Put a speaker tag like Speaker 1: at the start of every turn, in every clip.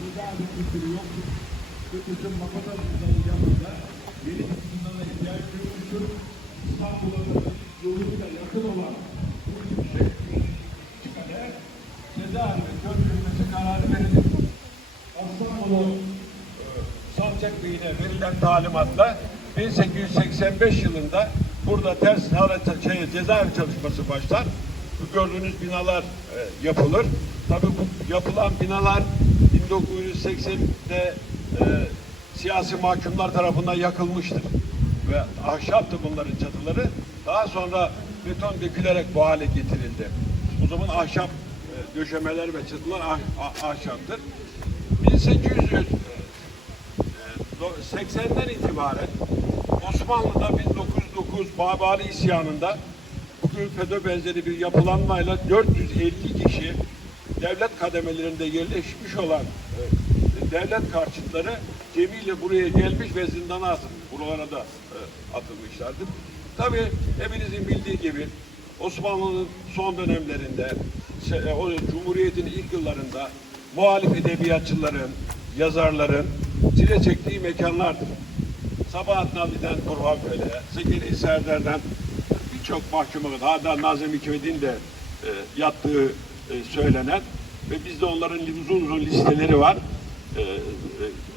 Speaker 1: yeri yoktur. Ve bütün Makata Zindanı yanında yeni bir zindana ihtiyaç duyulmuştur. İstanbul'a yoluyla yakın olan bu yüksek çıkale cezaevine götürülmesi kararı verildi. Aslanbolu Salçak Bey'ine verilen talimatla 1885 yılında burada ters haret şey, cezaevi çalışması başlar. Gördüğünüz binalar e, yapılır. Tabii bu yapılan binalar 1980'de e, siyasi mahkumlar tarafından yakılmıştır. Ve ahşaptı bunların çatıları. Daha sonra beton dökülerek bu hale getirildi. O zaman ahşap e, döşemeler ve çatılar ah, ah- ahşaptır. 1880'den itibaren Osmanlı'da 1909 Babali isyanında bugün FETÖ benzeri bir yapılanmayla 450 kişi devlet kademelerinde yerleşmiş olan e, devlet karşıtları gemiyle buraya gelmiş ve zindana atılmış. Buralara da e, atılmışlardır. Tabii hepinizin bildiği gibi Osmanlı'nın son dönemlerinde se- o Cumhuriyet'in ilk yıllarında muhalif edebiyatçıların, yazarların çile çektiği mekanlardır. Sabahat Nabi'den Burhan Fele'ye, Zekeri Serdar'dan birçok mahkuma kadar, hatta Nazım Hikmet'in de e, yattığı e, söylenen ve bizde onların uzun uzun listeleri var.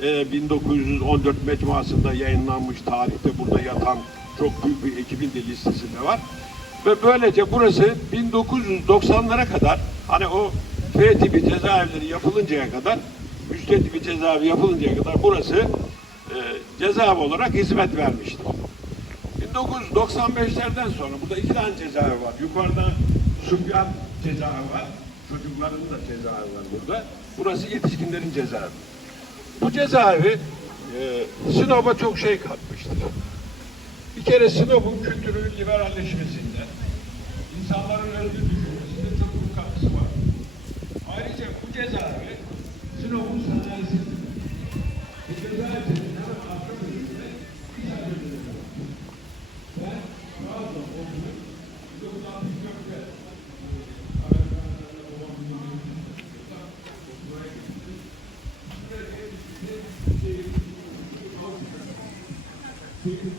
Speaker 1: E, e, 1914 mecmuasında yayınlanmış tarihte burada yatan çok büyük bir ekibin de listesinde var. Ve böylece burası 1990'lara kadar hani o F tipi cezaevleri yapılıncaya kadar üstte tipi cezaevi yapılıncaya kadar burası e, cezaevi olarak hizmet vermiştir. 1995'lerden sonra burada iki tane cezaevi var. Yukarıda Sübyan cezaevi var. Çocukların da cezaevi var burada. Burası yetişkinlerin cezaevi. Bu cezaevi e, Sinop'a çok şey katmıştır. Bir kere Sinop'un kültürünün liberalleşmesinde, insanların özgür düşünmesinde çok büyük katkısı var. Ayrıca bu cezaevi Sinop'un Thank you.